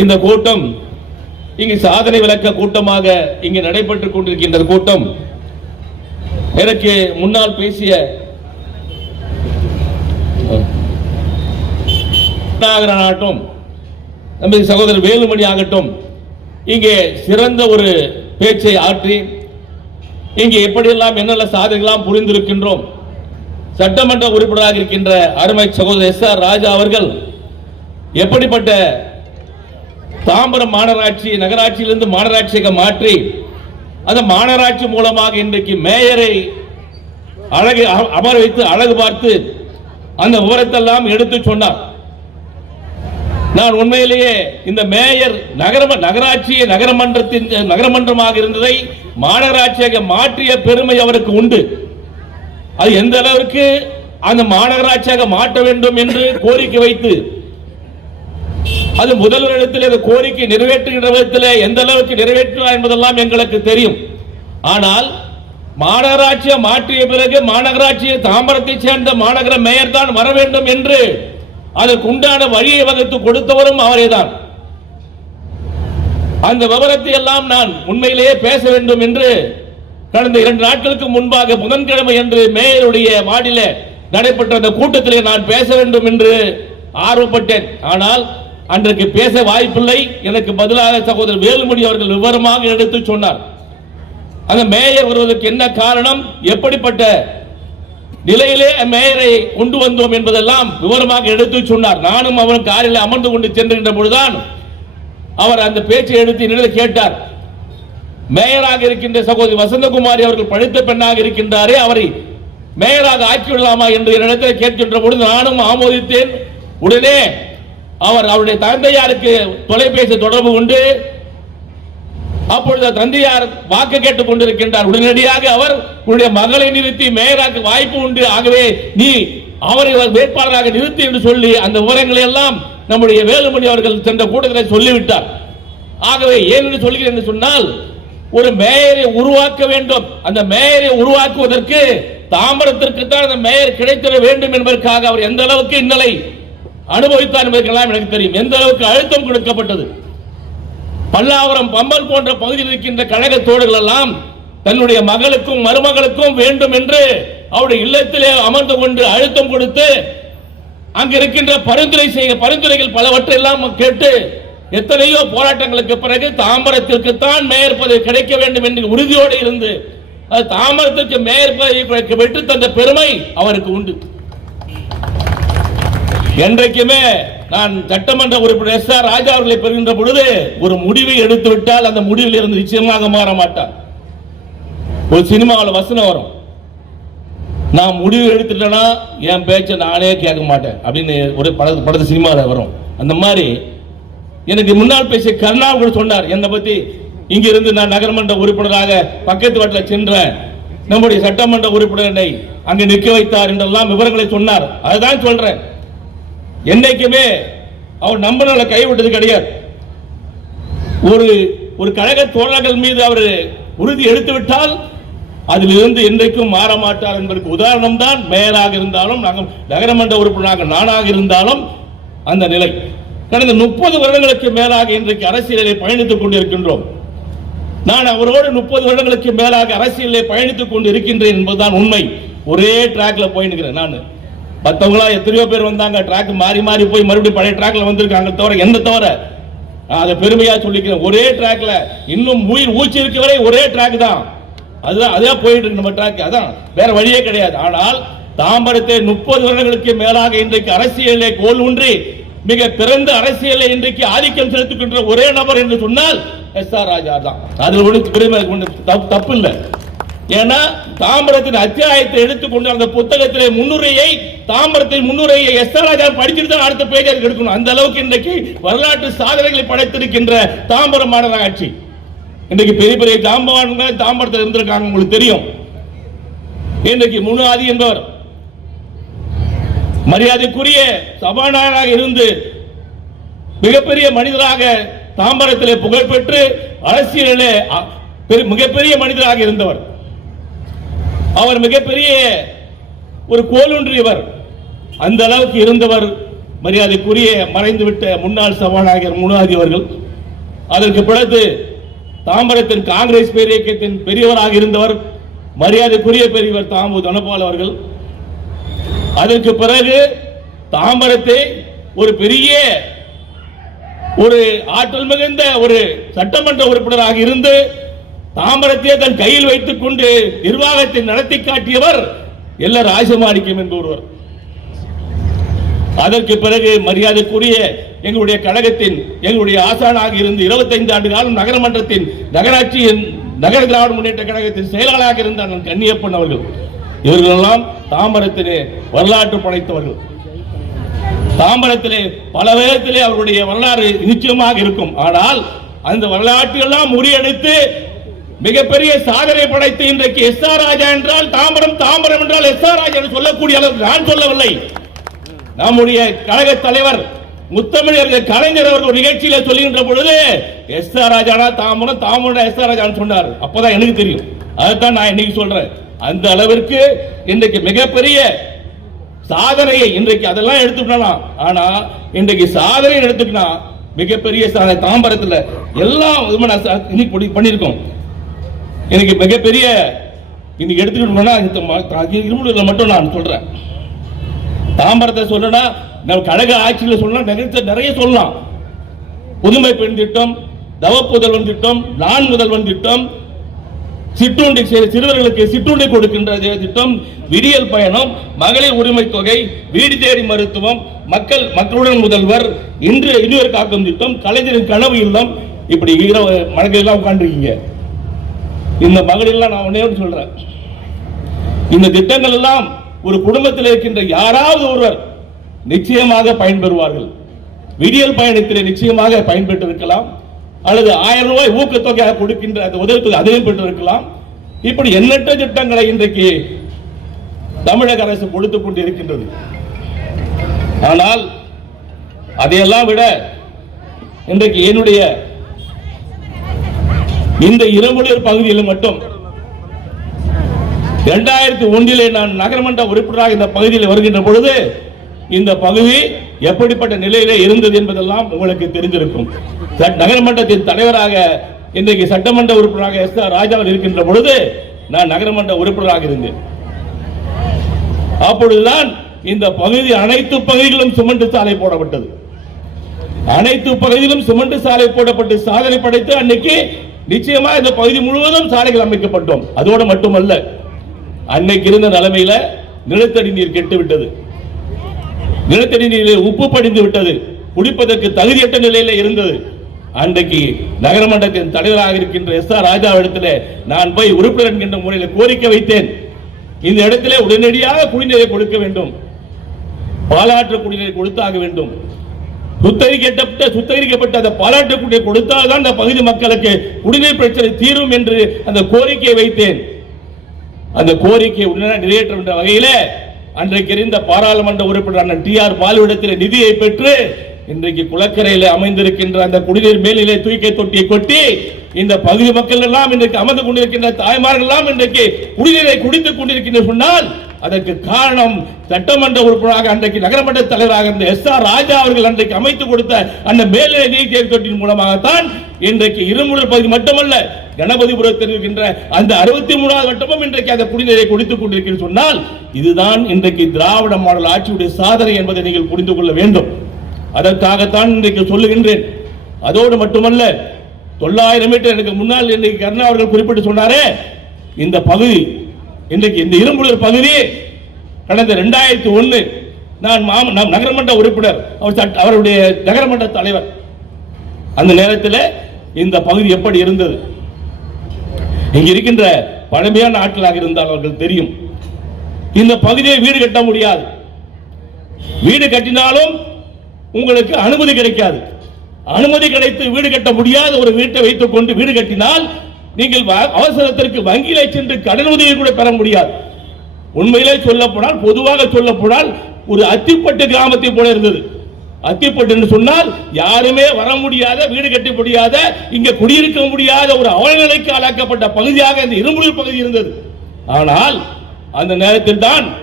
இந்த கூட்டம் இங்கு சாதனை விளக்க கூட்டமாக இங்கு நடைபெற்றுக் கொண்டிருக்கின்ற கூட்டம் எனக்கு முன்னால் பேசிய ஆகட்டும் நமது சகோதரர் வேலுமணி ஆகட்டும் இங்கே சிறந்த ஒரு பேச்சை ஆற்றி இங்கே எப்படியெல்லாம் என்னென்ன சாதனைகளாம் புரிந்திருக்கின்றோம் சட்டமன்ற உறுப்பினராக இருக்கின்ற அருமை சகோதரர் எஸ் ஆர் ராஜா அவர்கள் எப்படிப்பட்ட தாம்பரம் மாநகராட்சி நகராட்சியிலிருந்து மாநகராட்சியாக மாற்றி அந்த மாநகராட்சி மூலமாக இன்றைக்கு மேயரை அழகு அமர வைத்து அழகு பார்த்து அந்த விவரத்தெல்லாம் எடுத்து சொன்னார். நான் உண்மையிலேயே இந்த மேயர் நகர நகராட்சியை நகரமன்றத்தின் நகரமன்றமாக இருந்ததை மாநகராட்சியாக மாற்றிய பெருமை அவருக்கு உண்டு. அது எந்த அளவிற்கு அந்த மாநகராட்சியாக மாற்ற வேண்டும் என்று கோரிக்கை வைத்து அது முதல்வரிடத்தில் இந்த கோரிக்கை நிறைவேற்றுகின்ற விதத்தில் எந்த அளவுக்கு நிறைவேற்றினார் என்பதெல்லாம் எங்களுக்கு தெரியும். ஆனால் மாநகராட்சியை மாற்றிய பிறகு மாநகராட்சியை தாம்பரத்தை சேர்ந்த மாநகர மேயர் தான் வர வேண்டும் என்று அதற்கு உண்டான வழியை வகுத்து கொடுத்தவரும் அவரேதான் அந்த விவரத்தை எல்லாம் நான் உண்மையிலேயே பேச வேண்டும் என்று கடந்த இரண்டு நாட்களுக்கு முன்பாக புதன்கிழமை என்று மேயருடைய வார்டில நடைபெற்ற அந்த கூட்டத்தில் நான் பேச வேண்டும் என்று ஆர்வப்பட்டேன். ஆனால் அன்றைக்கு பேச வாய்ப்பில்லை. எனக்கு பதிலாக சகோதரர் வேலுமணி அவர்கள் விவரமாக எடுத்து சொன்னார். அந்த மேயர் வருவதற்கு என்ன காரணம்? எப்படிப்பட்ட நிலையிலே மேயரை கொண்டு வந்தோம் என்பதெல்லாம் விவரமாக எடுத்து சொன்னார். நானும் அவர் காரில் அமர்ந்து கொண்டு சென்றுகின்ற பொழுதுதான் அவர் அந்த பேச்சை எடுத்து என்னிடம் கேட்டார். மேயராக இருக்கின்ற சகோதரி வசந்தகுமாரி அவர்கள் படித்த பெண்ணாக இருக்கின்றாரே அவரை மேயராக ஆக்கிவிடலாமா என்று என்னிடத்தில் கேட்கின்ற பொழுது நானும் ஆமோதித்தேன். உடனே அவர் அவருடைய தந்தையாருக்கு தொலைபேசி தொடர்பு உண்டு. அப்பொழுது தந்தையார் வாக்கு கேட்டுக் கொண்டிருக்கின்றார். உடனடியாக அவர் உன்னுடைய மகளை நிறுத்தி மேயராக்கு வாய்ப்பு உண்டு. ஆகவே நீ அவரை வேட்பாளராக நிறுத்தி என்று சொல்லி அந்த விவரங்களை எல்லாம் நம்முடைய வேலுமணி அவர்கள் சென்ற கூட்டத்தில் சொல்லிவிட்டார். ஆகவே ஏன் என்று சொல்கிறேன் என்று சொன்னால் ஒரு மேயரை உருவாக்க வேண்டும். அந்த மேயரை உருவாக்குவதற்கு தாம்பரத்திற்கு தான் அந்த மேயர் கிடைத்திட வேண்டும் என்பதற்காக அவர் எந்த அளவுக்கு இன்னலை அனுபவித்தார் என்பதற்கெல்லாம் எனக்கு தெரியும். எந்த அளவுக்கு அழுத்தம் கொடுக்கப்பட்டது. பல்லாவரம் பம்பல் போன்ற பகுதியில் இருக்கின்ற கழக தோழர்கள் எல்லாம் தன்னுடைய மகளுக்கும் மருமகளுக்கும் வேண்டும் என்று அவருடைய இல்லத்திலே அமர்ந்து கொண்டு அழுத்தம் கொடுத்து அங்கு இருக்கின்ற பரிந்துரை செய்ய பரிந்துரைகள் பலவற்றை எல்லாம் கேட்டு எத்தனையோ போராட்டங்களுக்கு பிறகு தாம்பரத்திற்கு தான் மேயர் பதவி கிடைக்க வேண்டும் என்று உறுதியோடு இருந்து அது தாம்பரத்திற்கு மேயர் பதவி பெற்று தந்த பெருமை அவருக்கு உண்டு. என்றைக்குமே நான் சட்டமன்ற உறுப்பினர் எஸ் ஆர் ராஜா அவர்களை பெறுகின்ற பொழுது ஒரு முடிவை எடுத்து விட்டால் அந்த முடிவில் இருந்து நிச்சயமாக மாற மாட்டார். ஒரு சினிமாவில் வசனம் வரும். நான் முடிவு எடுத்துட்டேன்னா என் பேச்சை நானே கேட்க மாட்டேன் அப்படின்னு ஒரு பட படத்து சினிமாவில் வரும். அந்த மாதிரி எனக்கு முன்னால் பேசிய கருணா கூட சொன்னார் என்னை பத்தி இங்கிருந்து நான் நகரமன்ற உறுப்பினராக பக்கத்து வாட்டில் சென்றேன். நம்முடைய சட்டமன்ற உறுப்பினரை அங்கு நிற்க வைத்தார் என்றெல்லாம் விவரங்களை சொன்னார். அதுதான் சொல்றேன். என்னைக்குமே அவர் நம்பனால கைவிட்டது கிடையாது. ஒரு ஒரு கழக தோழர்கள் மீது அவர் உறுதி எடுத்து விட்டால் அதிலிருந்து என்றைக்கும் மாற மாட்டார் என்பதற்கு உதாரணம் தான் மேயராக இருந்தாலும் நாங்கள் நகரமன்ற உறுப்பினராக நானாக இருந்தாலும் அந்த நிலை. கடந்த முப்பது வருடங்களுக்கு மேலாக இன்றைக்கு அரசியலை பயணித்துக் கொண்டிருக்கின்றோம். நான் அவரோடு முப்பது வருடங்களுக்கு மேலாக அரசியலில் பயணித்துக் கொண்டு இருக்கின்றேன் என்பதுதான் உண்மை. ஒரே டிராக்ல போயிருக்கிறேன் நான். மற்றவங்களா எத்தனையோ பேர் வந்தாங்க. ட்ராக் மாறி மாறி போய் மறுபடியும் பழைய ட்ராக்ல வந்திருக்காங்க தவிர என்ன தவிர? அதை பெருமையா சொல்லிக்கிறேன். ஒரே ட்ராக்ல இன்னும் உயிர் ஊச்சி இருக்க வரை ஒரே ட்ராக் தான். அதுதான் அதே போயிட்டு இருக்கு நம்ம ட்ராக் அதான் வேற வழியே கிடையாது. ஆனால் தாம்பரத்தை முப்பது வருடங்களுக்கு மேலாக இன்றைக்கு அரசியலே கோல் ஊன்றி மிக பிறந்த அரசியலை இன்றைக்கு ஆதிக்கம் செலுத்துகின்ற ஒரே நபர் என்று சொன்னால் எஸ் ஆர் ராஜா தான். அதில் ஒன்றும் பெருமை தப்பு- தப்பு இல்லை. ஏன்னா தாம்பரத்தின் அத்தியாயத்தை எடுத்துக்கொண்டு அந்த புத்தகத்திலே முன்னுரையை தாம்பரத்தின் முன்னுரையை எஸ் ஆர் ராஜா படிச்சுட்டு தான் அடுத்த பேஜ் எடுக்கணும். அந்த அளவுக்கு இன்றைக்கு வரலாற்று சாதனைகளை படைத்திருக்கின்ற தாம்பரம் மாநகராட்சி இன்றைக்கு பெரிய பெரிய தாம்பரம் தாம்பரத்தில் இருந்திருக்காங்க உங்களுக்கு தெரியும். இன்றைக்கு ஆதி என்பவர் மரியாதைக்குரிய சபாநாயகராக இருந்து மிகப்பெரிய மனிதராக தாம்பரத்திலே புகழ்பெற்று அரசியலிலே அ- பெரு- மிகப்பெரிய மனிதராக இருந்தவர். அவர் மிகப்பெரிய ஒரு கோலுன்றியவர் அந்த அளவுக்கு இருந்தவர் மரியாதைக்குரிய மறைந்துவிட்ட முன்னாள் சபாநாயகர் முனாதி அவர்கள். அதற்கு பிறகு தாம்பரத்தின் காங்கிரஸ் பேரியக்கத்தின் பெரியவராக இருந்தவர் மரியாதைக்குரிய பெரியவர் தாமு தனபால் அவர்கள். அதற்கு பிறகு தாம்பரத்தை ஒரு பெரிய ஒரு ஆற்றல் மிகுந்த ஒரு சட்டமன்ற உறுப்பினராக இருந்து தாம்பரத்தை தன் கையில் வைத்துக் கொண்டு நிர்வாகத்தை நடத்தி காட்டியவர் எல்ல ராஜமாணிக்கம் என்பவர் ஒருவர் அதற்கு பிறகு மரியாதைக்குரிய எங்களுடைய கழகத்தின் எங்களுடைய ஆசானாக இருந்து 25 ஆண்டு காலம் நகரமன்றத்தின் நகராட்சியின் நகர திராவிட முன்னேற்ற கழகத்தின் செயலாளராக இருந்த அண்ணன் கன்னியப்பன் அவர்கள். இவர்களெல்லாம் தாம்பரத்திலே வரலாற்று படைத்தவர்கள். தாம்பரத்திலே பல விதத்திலே அவருடைய வரலாறு நிச்சயமாக இருக்கும். ஆனால் அந்த வரலாற்றெல்லாம் முறியடித்து மிகப்பெரிய சாதனை படைத்து இன்றைக்கு எஸ் ஆர் ராஜா என்றால் தாம்பரம் தாம்பரம் என்றால் எஸ் ஆர் ராஜா என்று சொல்லக்கூடிய அளவுக்கு நான் சொல்லவில்லை. நம்முடைய கழக தலைவர் முத்தமிழர்கள் கலைஞர் அவர்கள் ஒரு நிகழ்ச்சியில சொல்லுகின்ற பொழுது எஸ் ஆர் ராஜானா தாம்பரம் தாம்பரம் எஸ் ஆர் ராஜான்னு சொன்னார். அப்பதான் எனக்கு தெரியும். அதைத்தான் நான் இன்னைக்கு சொல்றேன். அந்த அளவிற்கு இன்றைக்கு மிகப்பெரிய சாதனையை இன்றைக்கு அதெல்லாம் எடுத்துக்கலாம் ஆனா இன்றைக்கு சாதனை எடுத்துக்கினா மிகப்பெரிய சாதனை தாம்பரத்துல எல்லாம் இதுமா இன்னைக்கு பண்ணியிருக்கோம். எனக்கு மிகப்பெரிய இன்னைக்கு எடுத்துக்கிட்டோம்னா இந்த இருமுடியில் மட்டும் நான் சொல்றேன். தாம்பரத்தை சொல்லனா நம்ம கழக ஆட்சியில் சொல்லலாம் நிறைய நிறைய சொல்லலாம். புதுமை பெண் திட்டம் தவ புதல்வன் திட்டம் நான் முதல்வன் திட்டம் சிற்றுண்டி சிறுவர்களுக்கு சிற்றுண்டி கொடுக்கின்ற திட்டம் விடியல் பயணம் மகளிர் உரிமை தொகை வீடு தேடி மருத்துவம் மக்கள் மக்களுடன் முதல்வர் இன்று இனிவர் காக்கும் திட்டம் கலைஞரின் கனவு இல்லம் இப்படி இரவு மனக்கெல்லாம் உட்காந்துருக்கீங்க இந்த மகளிர்லாம் நான் ஒன்னே சொல்றேன். இந்த திட்டங்கள் எல்லாம் ஒரு குடும்பத்தில் இருக்கின்ற யாராவது ஒருவர் நிச்சயமாக பயன்பெறுவார்கள். விடியல் பயணத்தில் நிச்சயமாக பயன்பெற்று இருக்கலாம் அல்லது ஆயிரம் ரூபாய் ஊக்கத்தொகையாக கொடுக்கின்ற அந்த உதவித்தொகை அதிகம் பெற்றிருக்கலாம். இப்படி எண்ணற்ற திட்டங்களை இன்றைக்கு தமிழக அரசு கொடுத்துக் கொண்டு இருக்கின்றது ஆனால் அதையெல்லாம் விட இன்றைக்கு என்னுடைய இந்த இருமுடியர் பகுதியில் மட்டும் இரண்டாயிரத்தி ஒன்றிலே நான் நகரமன்ற உறுப்பினராக இந்த பகுதியில் வருகின்ற பொழுது இந்த பகுதி எப்படிப்பட்ட நிலையிலே இருந்தது என்பதெல்லாம் உங்களுக்கு தெரிந்திருக்கும். நகரமன்றத்தின் தலைவராக இன்றைக்கு சட்டமன்ற உறுப்பினராக எஸ் ஆர் ராஜாவில் இருக்கின்ற பொழுது நான் நகரமன்ற உறுப்பினராக இருந்தேன். அப்பொழுதுதான் இந்த பகுதி அனைத்து பகுதிகளும் சிமெண்ட் சாலை போடப்பட்டது. அனைத்து பகுதியிலும் சிமெண்ட் சாலை போடப்பட்டு சாதனை படைத்து அன்னைக்கு நிச்சயமா இந்த பகுதி முழுவதும் சாலைகள் அமைக்கப்பட்டோம். அதோடு மட்டுமல்ல அன்னைக்கு இருந்த நிலைமையில நிலத்தடி நீர் கெட்டு விட்டது. நிலத்தடி நீரில் உப்பு படிந்து விட்டது. குடிப்பதற்கு தகுதியற்ற நிலையில இருந்தது. அன்றைக்கு நகரமன்றத்தின் தலைவராக இருக்கின்ற எஸ் ஆர் ராஜாவிடத்துல நான் போய் உறுப்பினர் என்கின்ற முறையில் கோரிக்கை வைத்தேன். இந்த இடத்திலே உடனடியாக குடிநீரை கொடுக்க வேண்டும். பாலாற்று குடிநீரை கொடுத்தாக வேண்டும். சுத்தரிக்கப்பட்ட சுத்தரிக்கப்பட்ட அந்த பாராட்டக்கூடிய கொடுத்தால் கொடுத்தால்தான் அந்த பகுதி மக்களுக்கு குடிநீர் பிரச்சனை தீரும் என்று அந்த கோரிக்கையை வைத்தேன். அந்த கோரிக்கை உடனே நிறைவேற்ற வகையில அன்றைக்கு இருந்த பாராளுமன்ற உறுப்பினர் டி ஆர் பாலுவிடத்தில் நிதியை பெற்று இன்றைக்கு குளக்கரையில அமைந்திருக்கின்ற அந்த குடிநீர் மேலிலே தூக்கி தொட்டியை கொட்டி இந்த பகுதி மக்கள் எல்லாம் இன்றைக்கு அமர்ந்து கொண்டிருக்கின்ற தாய்மார்கள் எல்லாம் இன்றைக்கு குடிநீரை குடித்துக் கொண்டிருக்கின்ற சொன்னால் அதற்கு காரணம் சட்டமன்ற உறுப்பினராக அன்றைக்கு நகரமன்ற தலைவராக இருந்த எஸ் ஆர் ராஜா அவர்கள் அன்றைக்கு அமைத்து கொடுத்த அந்த மேல்நிலை நீர் தொட்டியின் மூலமாகத்தான் இன்றைக்கு இருமுறை பகுதி மட்டுமல்ல கணபதிபுரத்தில் இருக்கின்ற அந்த அறுபத்தி மூணாவது வட்டமும் இன்றைக்கு அந்த குடிநீரை குடித்துக் கொண்டிருக்கிறேன் சொன்னால் இதுதான் இன்றைக்கு திராவிட மாடல் ஆட்சியுடைய சாதனை என்பதை நீங்கள் புரிந்து கொள்ள வேண்டும். அதற்காகத்தான் இன்றைக்கு சொல்லுகின்றேன். அதோடு மட்டுமல்ல தொள்ளாயிரம் மீட்டர் எனக்கு முன்னால் இன்றைக்கு கருணா அவர்கள் குறிப்பிட்டு சொன்னாரே இந்த பகுதி இன்றைக்கு இந்த இரும்புலர் பகுதி கடந்த ரெண்டாயிரத்தி ஒன்று நான் மாம நாம் நகரமன்ற உறுப்பினர் அவர் சட்ட- அவருடைய நகரமன்ற தலைவர். அந்த நேரத்தில் இந்த பகுதி எப்படி இருந்தது? இங்க இருக்கின்ற பழமையான ஆட்களாக இருந்தால் அவர்கள் தெரியும். இந்த பகுதியை வீடு கட்ட முடியாது. வீடு கட்டினாலும் உங்களுக்கு அனுமதி கிடைக்காது. அனுமதி கிடைத்து வீடு கட்ட முடியாத ஒரு வீட்டை வைத்துக் கொண்டு வீடு கட்டினால் நீங்கள் வ- அவசரத்திற்கு வங்கியிலே சென்று கடன் உதவி கூட பெற முடியாது. உண்மையிலே சொல்லப்போனால் பொதுவாக சொல்லப்போனால் ஒரு அத்திப்பட்டு கிராமத்தை போல இருந்தது. அத்திப்பட்டு என்று சொன்னால் யாருமே வர முடியாத வீடு கட்ட முடியாத இங்க குடியிருக்க முடியாத ஒரு அவலநிலைக்கு ஆளாக்கப்பட்ட பகுதியாக இந்த இரும்புலூர் பகுதி இருந்தது. ஆனால் அந்த நேரத்தில் தான்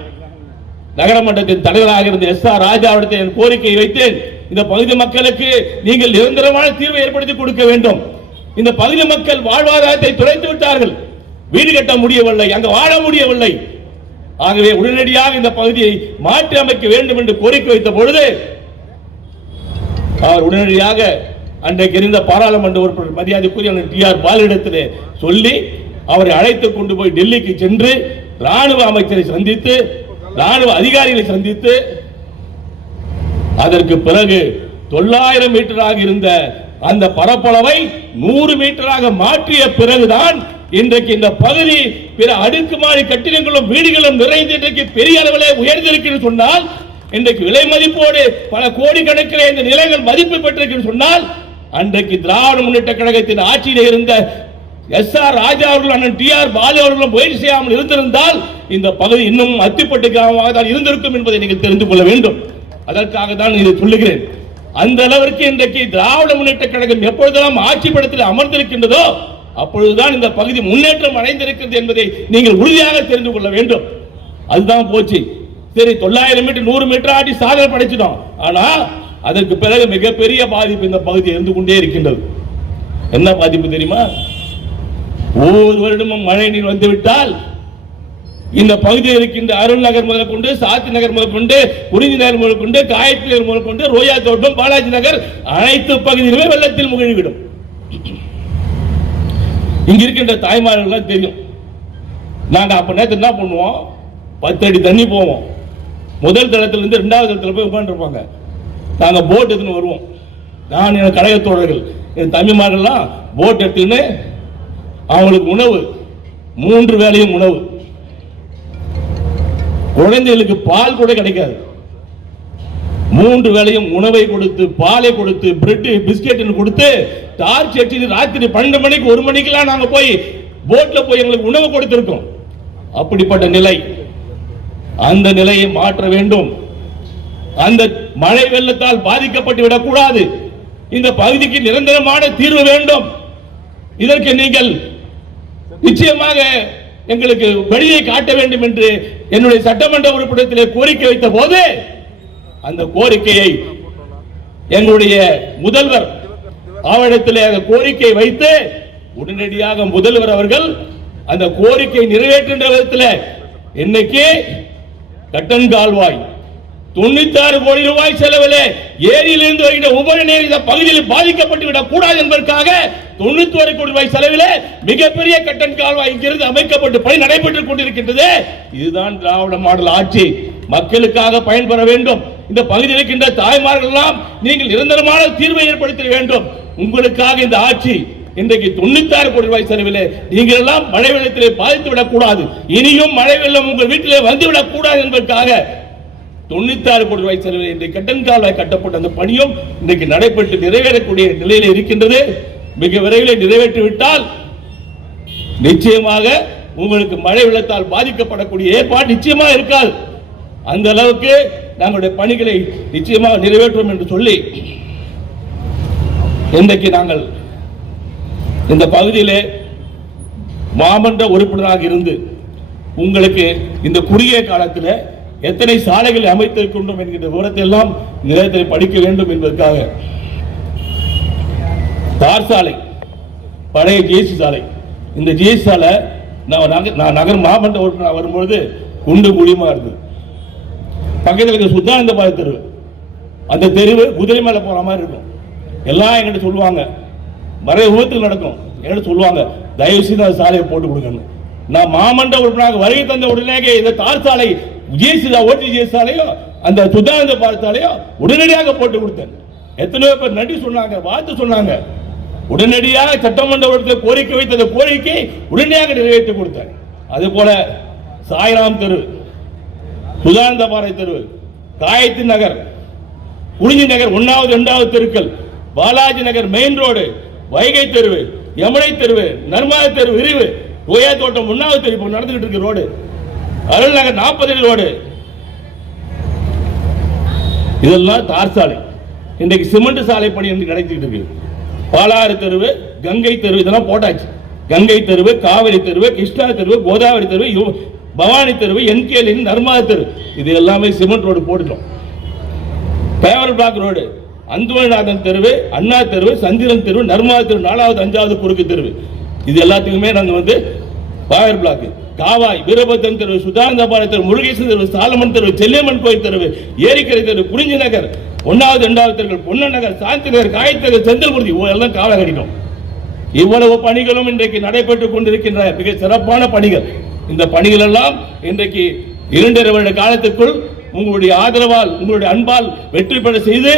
நகரமன்றத்தின் தலைவராக இருந்த எஸ் ஆர் ராஜாவிடத்தில் என் கோரிக்கை வைத்தேன். இந்த பகுதி மக்களுக்கு நீங்கள் நிரந்தரமான தீர்வை ஏற்படுத்தி கொடுக்க வேண்டும். இந்த பகுதி மக்கள் வாழ்வாதாரத்தை துளைத்து விட்டார்கள். வீடு கட்ட முடியவில்லை அங்கு வாழ முடியவில்லை. ஆகவே உடனடியாக இந்த பகுதியை மாற்றி அமைக்க வேண்டும் என்று கோரிக்கை வைத்த பொழுது அவர் உடனடியாக அன்றைக்கு இருந்த பாராளுமன்ற உறுப்பினர் மரியாதைக்குரிய டி ஆர் பாலிடத்திலே சொல்லி அவரை அழைத்துக் கொண்டு போய் டெல்லிக்கு சென்று ராணுவ அமைச்சரை சந்தித்து ராணுவ அதிகாரிகளை சந்தித்து அதற்கு பிறகு தொள்ளாயிரம் மீட்டராக இருந்த அந்த பரப்பளவை நூறு மீட்டராக மாற்றிய பிறகுதான் இன்றைக்கு இந்த பகுதி பிற அடுக்குமாடி கட்டிடங்களும் வீடுகளும் நிறைந்து இன்றைக்கு பெரிய அளவிலே உயர்ந்திருக்கிறது சொன்னால் இன்றைக்கு விலை மதிப்போடு பல கோடி கணக்கில் இந்த நிலங்கள் மதிப்பு பெற்றிருக்கிறது சொன்னால் அன்றைக்கு திராவிட முன்னேற்ற கழகத்தின் ஆட்சியில் இருந்த எஸ் ஆர் ராஜா அவர்கள் அண்ணன் டி ஆர் பாலு அவர்களும் முயற்சி செய்யாமல் இருந்திருந்தால் இந்த பகுதி இன்னும் அத்திப்பட்டு கிராமமாக தான் இருந்திருக்கும் என்பதை நீங்கள் தெரிந்து கொள்ள வேண்டும். அதற்காக தான் இதை சொல்லுகிறேன். அந்த அளவிற்கு இன்றைக்கு திராவிட முன்னேற்ற கழகம் எப்பொழுதெல்லாம் ஆட்சி படத்தில் அமர்ந்திருக்கின்றதோ அப்பொழுதுதான் இந்த பகுதி முன்னேற்றம் அடைந்திருக்கிறது என்பதை நீங்கள் உறுதியாக தெரிந்து கொள்ள வேண்டும். அதுதான் போச்சு. சரி தொள்ளாயிரம் மீட்டர் நூறு மீட்டர் ஆடி சாதனை படைச்சிட்டோம். ஆனா அதற்கு பிறகு மிகப்பெரிய பாதிப்பு இந்த பகுதி இருந்து கொண்டே இருக்கின்றது. என்ன பாதிப்பு தெரியுமா? ஒவ்வொரு வருடமும் மழை நீர் வந்துவிட்டால் இந்த பகுதியில் இருக்கின்ற அருள் நகர் முதல் கொண்டு சாத்தி நகர் முதல் கொண்டு குறிஞ்சி நகர் முதல் கொண்டு காயத்ரி நகர் முதல் கொண்டு ரோயா தோட்டம் பாலாஜி நகர் அனைத்து பகுதியிலுமே வெள்ளத்தில் முகழ்விடும் இங்க இருக்கின்ற தாய்மார்கள் தெரியும். நாங்க அப்ப நேரத்தில் என்ன பண்ணுவோம்? பத்து அடி தண்ணி போவோம். முதல் தளத்துல இருந்து இரண்டாவது தளத்துல போய் உட்காந்துருப்பாங்க நாங்க போட் எடுத்துன்னு வருவோம். நான் என் கழக தோழர்கள் என் தம்பிமார்கள்லாம் போட் எடுத்துன்னு அவங்களுக்கு உணவு மூன்று வேலையும் உணவு. குழந்தைகளுக்கு பால் கூட கிடைக்காது. மூன்று வேளையும் உணவை கொடுத்து பாலை கொடுத்து பிரெட் பிஸ்கெட் கொடுத்து டார்ச் அடிச்சு ராத்திரி பன்னெண்டு மணிக்கு ஒரு மணிக்கெல்லாம் நாங்க போய் போட்ல போய் எங்களுக்கு உணவு கொடுத்திருக்கோம். அப்படிப்பட்ட நிலை. அந்த நிலையை மாற்ற வேண்டும். அந்த மழை வெள்ளத்தால் பாதிக்கப்பட்டு விடக்கூடாது. இந்த பகுதிக்கு நிரந்தரமான தீர்வு வேண்டும். இதற்கு நீங்கள் நிச்சயமாக எங்களுக்கு வழியை காட்ட வேண்டும் என்று என்னுடைய சட்டமன்ற உறுப்பினத்திலே கோரிக்கை வைத்த போது அந்த கோரிக்கையை எங்களுடைய முதல்வர் அவரிடத்திலே அந்த கோரிக்கை வைத்து உடனடியாக முதல்வர் அவர்கள் அந்த கோரிக்கை நிறைவேற்றுகின்ற விதத்தில் இன்னைக்கு கட்டன் கால்வாய் தொண்ணூத்தாறு கோடி ரூபாய் செலவில் ஏரியிலிருந்து வருகின்ற உபரி நீர் இந்த பகுதியில் பாதிக்கப்பட்டு விடக் கூடாது என்பதற்காக தொண்ணூத்தி கோடி ரூபாய் செலவில் மிகப்பெரிய கட்டன் கால்வாய் இங்கிருந்து அமைக்கப்பட்டு பணி நடைபெற்றுக் கொண்டிருக்கின்றது. இதுதான் திராவிட மாடல் ஆட்சி. மக்களுக்காக பயன்பெற வேண்டும். இந்த பகுதியில் இருக்கின்ற தாய்மார்கள் எல்லாம் நீங்கள் நிரந்தரமான தீர்வை ஏற்படுத்த வேண்டும். உங்களுக்காக இந்த ஆட்சி இன்றைக்கு தொண்ணூத்தாறு கோடி ரூபாய் செலவில் நீங்கள் எல்லாம் மழை வெள்ளத்திலே பாதித்து விடக்கூடாது இனியும் மழை வெள்ளம் உங்கள் வீட்டிலே வந்துவிடக் கூடாது என்பதற்காக தொண்ணூத்தாறு கோடி ரூபாய் செலவில் இன்றைக்கு கட்டன்கால்வாய் கட்டப்பட்ட அந்த பணியும் இன்றைக்கு நடைபெற்று நிறைவேறக்கூடிய நிலையில் இருக்கின்றது. மிக விரைவில் நிறைவேற்றி விட்டால் நிச்சயமாக உங்களுக்கு மழை வெள்ளத்தால் பாதிக்கப்படக்கூடிய ஏற்பாடு நிச்சயமாக இருக்காது. அந்த அளவுக்கு நாங்களுடைய பணிகளை நிச்சயமாக நிறைவேற்றுவோம் என்று சொல்லி இன்றைக்கு நாங்கள் இந்த பகுதியிலே மாமன்ற உறுப்பினராக இருந்து உங்களுக்கு இந்த குறுகிய காலத்தில் எத்தனை சாலைகளை அமைத்திருக்கின்றோம் என்கின்ற விவரத்தை எல்லாம் நிலையத்தில் படிக்க வேண்டும் என்பதற்காக. தார் சாலை பழைய ஜிஎஸ்டி சாலை. இந்த ஜிஎஸ்டி சாலை நான் நகர் நான் நகர் மாமன்ற உறுப்பினர் வரும்பொழுது குண்டு குழியுமா இருந்தது. பக்கத்தில் இருக்கிற சுத்தானந்த பாதை தெரு. அந்த தெருவு குதிரை மேலே போகிற மாதிரி இருக்கும். எல்லாம் என்கிட்ட சொல்லுவாங்க. மறைய விபத்து நடக்கும். என்கிட்ட சொல்லுவாங்க. தயவு செய்து அந்த சாலையை போட்டு கொடுங்கன்னு. நான் மாமன்ற உறுப்பினராக வருகை தந்த உடனே இந்த தார் சாலை ஜிஎஸ்டி ஓட்டி ஜிஎஸ் சாலையோ அந்த சுத்தானந்த பாத சாலையோ உடனடியாக போட்டு கொடுத்தேன். எத்தனையோ பேர் நன்றி சொன்னாங்க வாழ்த்து சொன்னாங்க. உடனடியாக சட்டமன்ற கோரிக்கை வைத்த அந்த கோரிக்கை உடனடியாக நிறைவேற்றி கொடுத்தேன். அது போல சாய்ராம் தெரு சுதானந்த பாறை தெரு காயத்து நகர் குறிஞ்சி நகர் ஒன்னாவது இரண்டாவது தெருக்கள் பாலாஜி நகர் மெயின் ரோடு வைகை தெருவு யமுனை தெருவு நர்மதா தெரு விரிவு கோயா தோட்டம் ஒன்னாவது தெரு இப்போ நடந்துகிட்டு இருக்கு ரோடு அருள் நகர் நாற்பது ரோடு. இதெல்லாம் தார் சாலை. இன்றைக்கு சிமெண்ட் சாலை பணி வந்து நடத்திட்டு இருக்கு. பாலாறு தெருவு கங்கை தெருவு இதெல்லாம் போட்டாச்சு. கங்கை தெருவு காவிரி தெருவு கிருஷ்ணா தெருவு கோதாவரி தெருவு பவானி தெருவு என்கேலின் நர்மதா தெரு. இது எல்லாமே சிமெண்ட் ரோடு போட்டுட்டோம். பேவர் பிளாக் ரோடு அந்துமநாதன் தெருவு அண்ணா தெருவு சந்திரன் தெருவு நர்மதா தெருவு நாலாவது அஞ்சாவது குறுக்கு தெருவு. இது எல்லாத்துக்குமே நாங்கள் வந்து பேவர் பிளாக்கு. காவாய் வீரபத்தன் தெருவு சுதானந்தபாளைய தெருவு முருகேசன் தெருவு சாலமன் தெருவு செல்லியம்மன் கோயில் தெருவு ஏரிக்கரை தெருவு குறிஞ்சி நகர் ஒன்னாவது இரண்டாவது தெருக்கள் பொன்ன நகர் சாந்தி நகர் காயத்தகர் செந்தல்குருதி எல்லாம் காவலை கட்டிட்டோம் இவ்வளவு பணிகளும் இன்றைக்கு நடைபெற்றுக் கொண்டிருக்கின்ற மிக சிறப்பான பணிகள். இந்த பணிகள் எல்லாம் இன்றைக்கு இரண்டரை வருட காலத்துக்குள் உங்களுடைய ஆதரவால் உங்களுடைய அன்பால் வெற்றி பெற செய்து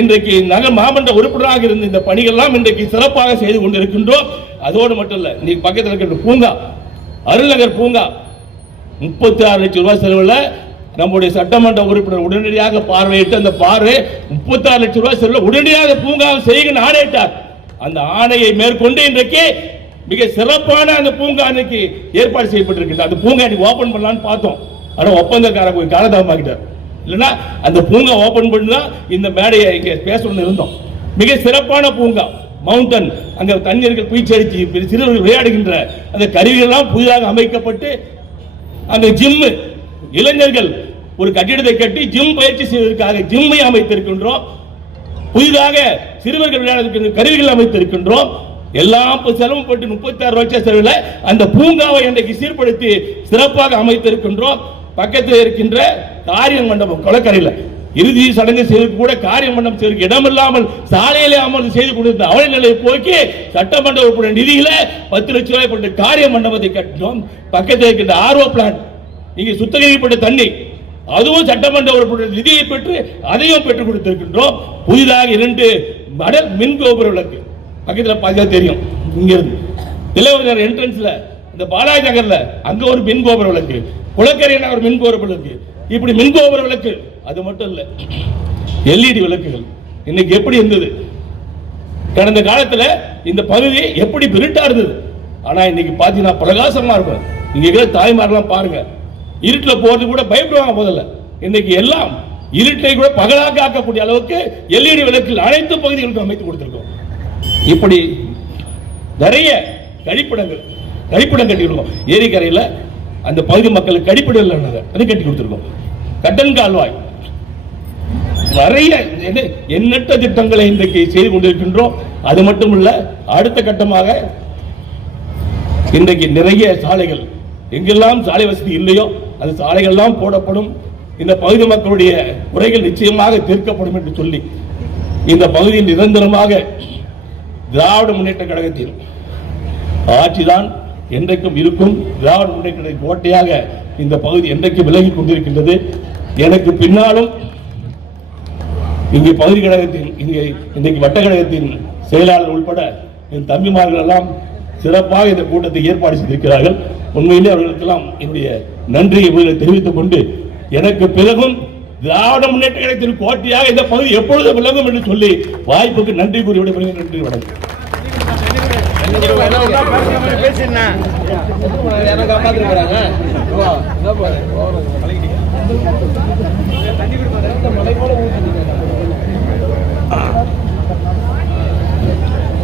இன்றைக்கு நகர் மாமன்ற உறுப்பினராக இருந்த இந்த பணிகள் எல்லாம் இன்றைக்கு சிறப்பாக செய்து கொண்டிருக்கின்றோம். அதோடு மட்டும் இல்ல நீ பக்கத்தில் இருக்கின்ற பூங்கா அருள்நகர் பூங்கா முப்பத்தி ஆறு லட்சம் ரூபாய் செலவில் நம்முடைய சட்டமன்ற உறுப்பினர் உடனடியாக பார்வையிட்டு அந்த பார்வை முப்பத்தி ஆறு லட்சம் ரூபாய் செலவில் உடனடியாக பூங்காவை செய்யுங்க ஆணையிட்டார். அந்த ஆணையை மேற்கொண்டு இன்றைக்கு மிக சிறப்பான அந்த பூங்கா அன்னைக்கு ஏற்பாடு செய்யப்பட்டிருக்கின்ற அந்த பூங்கா இன்னைக்கு ஓபன் பண்ணலாம்னு பார்த்தோம். ஆனால் ஒப்பந்தக்கார போய் காலதாமமாக்கிட்டார் இல்லைன்னா அந்த பூங்கா ஓபன் தான் இந்த மேடையை இங்கே பேசணும்னு இருந்தோம். மிக சிறப்பான பூங்கா. மவுண்டன் அங்கே கண்ணியர்கள் பீச்சடிச்சு சிறுவர்கள் விளையாடுகின்ற அந்த கருவிகள்லாம் புதிதாக அமைக்கப்பட்டு அந்த ஜிம்மு இளைஞர்கள் ஒரு கட்டிடத்தை கட்டி ஜிம் பயிற்சி செய்வதற்காக ஜிம்மை அமைத்திருக்கின்றோம். புதிதாக சிறுவர்கள் விளையாடுவதற்கு கருவிகள் அமைத்திருக்கின்றோம். எல்லாம் இப்ப செலவு பட்டு முப்பத்தி ஆறு லட்சம் செலவில் அந்த பூங்காவை இன்றைக்கு சீர்படுத்தி சிறப்பாக அமைத்திருக்கின்றோம். பக்கத்தில் இருக்கின்ற காரிய மண்டபம் கொலக்கரையில் இறுதி சடங்கு செய்து கூட காரிய மண்டபம் இடமில்லாமல் சாலையிலே அமர்ந்து செய்து கொடுத்த அவல நிலையை போக்கி சட்டமன்ற உறுப்பினர் நிதியில பத்து லட்சம் ரூபாய் போட்டு காரிய மண்டபத்தை கட்டினோம். பக்கத்தில் இருக்கின்ற ஆர்ஓ பிளான் இங்கே சுத்தகரிக்கப்பட்ட தண்ணி. அதுவும் சட்டமன்ற உறுப்பினர் நிதியை பெற்று அதையும் பெற்றுக் கொடுத்திருக்கின்றோம். புதிதாக இரண்டு மடல் மின் கோபுர விளக்கு. பக்கத்தில் பார்த்தா தெரியும். இங்கிருந்து. இளவரசர் என்ட்ரன்ஸ்ல இந்த பாலாஜி நகர்ல அங்க ஒரு மின் கோபுர விளக்கு. குளக்கரையில் ஒரு மின் கோபுர விளக்கு. இப்படி மின் கோபுர விளக்கு அது மட்டும் இல்லை எல்இடி விளக்குகள். இன்னைக்கு எப்படி இருந்தது? கடந்த காலத்தில் இந்த பகுதி எப்படி இருட்டா இருந்தது? ஆனா இன்னைக்கு பார்த்தீங்கன்னா பிரகாசமா இருக்கும். இங்க இருக்கிற தாய்மாரெல்லாம் பாருங்க இருட்டில் போறது கூட பயப்படுவாங்க முதல்ல. இன்னைக்கு எல்லாம் இருட்டை கூட பகலாக ஆக்கக்கூடிய அளவுக்கு எல்இடி விளக்கில் அனைத்து பகுதிகளுக்கும் அமைத்து கொடுத்துருக்கோம். இப்படி நிறைய கழிப்பிடங்கள் கழிப்பிடம் கட்டியிருக்கோம். ஏரிக்கரையில் அந்த பகுதி மக்களுக்கு கழிப்பிடம் இல்லைன்னாங்க அதை கட்டி கொடுத்துருக்கோம். கட்டன் கால்வாய் நிறைய என்ன- எண்ணற்ற திட்டங்களை இன்றைக்கு செய்து கொண்டிருக்கின்றோம். அது மட்டும் இல்ல அடுத்த கட்டமாக இன்றைக்கு நிறைய சாலைகள் எங்கெல்லாம் சாலை வசதி இல்லையோ அந்த சாலைகள் எல்லாம் போடப்படும். இந்த பகுதி மக்களுடைய குறைகள் நிச்சயமாக தீர்க்கப்படும் என்று சொல்லி இந்த பகுதியில் நிரந்தரமாக திராவிட முன்னேற்ற கழகத்தின் ஆட்சிதான் என்றைக்கும் இருக்கும். திராவிட முன்னேற்ற கோட்டையாக இந்த பகுதி என்றைக்கும் விலகிக் கொண்டிருக்கின்றது. எனக்கு பின்னாலும் இங்கே பகுதி கழகத்தில் இங்கே இன்றைக்கு வட்டக்கழகத்தின் செயலாளர் உட்பட என் தம்பிமார்கள் எல்லாம் சிறப்பாக இந்த கூட்டத்தை ஏற்பாடு செய்திருக்கிறார்கள். உண்மையிலே அவர்களுக்கெல்லாம் என்னுடைய நன்றியை முதலில் தெரிவித்துக் கொண்டு எனக்கு பிறகும் திராவிட முன்னேற்ற கழகத்தின் கோட்டையாக இந்த பகுதி எப்பொழுது விளங்கும் என்று சொல்லி வாய்ப்புக்கு நன்றி கூறி விடைபெறுகிறேன். நன்றி வணக்கம்.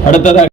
அடுத்ததாக